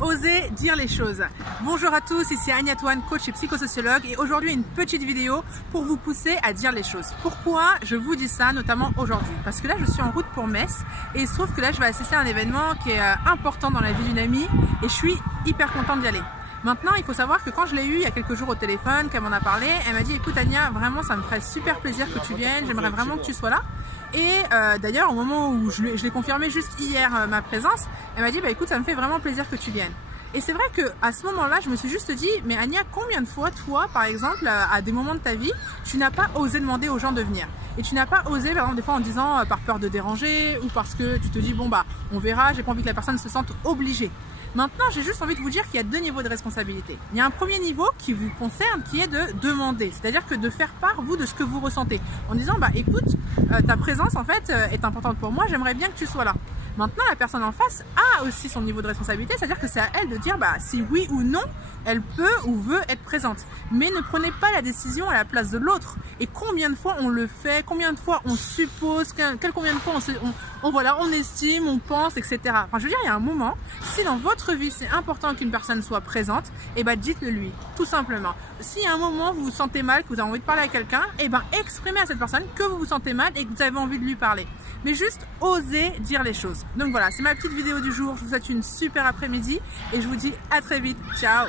Oser dire les choses. Bonjour à tous, ici Anya Toine, coach et psychosociologue, et aujourd'hui une petite vidéo pour vous pousser à dire les choses. Pourquoi je vous dis ça, notamment aujourd'hui? Parce que là je suis en route pour Metz et il se trouve que là je vais assister à un événement qui est important dans la vie d'une amie et je suis hyper contente d'y aller. Maintenant, il faut savoir que quand je l'ai eu il y a quelques jours au téléphone, qu'elle m'en a parlé, elle m'a dit écoute Anya, vraiment ça me ferait super plaisir que tu viennes, j'aimerais vraiment que tu sois là. Et d'ailleurs au moment où je l'ai confirmé juste hier ma présence, elle m'a dit bah écoute ça me fait vraiment plaisir que tu viennes. Et c'est vrai qu'à ce moment-là, je me suis juste dit, mais Anya, combien de fois, toi, par exemple, à des moments de ta vie, tu n'as pas osé demander aux gens de venir? Et tu n'as pas osé, par exemple, des fois en disant par peur de déranger ou parce que tu te dis, bon bah, on verra, j'ai pas envie que la personne se sente obligée. Maintenant, j'ai juste envie de vous dire qu'il y a deux niveaux de responsabilité. Il y a un premier niveau qui vous concerne, qui est de demander, c'est-à-dire que de faire part, vous, de ce que vous ressentez, en disant, bah écoute, ta présence, en fait, est importante pour moi, j'aimerais bien que tu sois là. Maintenant, la personne en face a aussi son niveau de responsabilité, c'est-à-dire que c'est à elle de dire bah, si oui ou non, elle peut ou veut être présente. Mais ne prenez pas la décision à la place de l'autre. Et combien de fois on le fait, combien de fois on suppose, combien de fois on estime, on pense, etc. Enfin, je veux dire, il y a un moment, si dans votre vie c'est important qu'une personne soit présente, et ben dites-le lui, tout simplement. Si à un moment vous vous sentez mal, que vous avez envie de parler à quelqu'un, et ben exprimez à cette personne que vous vous sentez mal et que vous avez envie de lui parler. Mais juste osez dire les choses. Donc voilà, c'est ma petite vidéo du jour. Je vous souhaite une super après-midi et je vous dis à très vite. Ciao!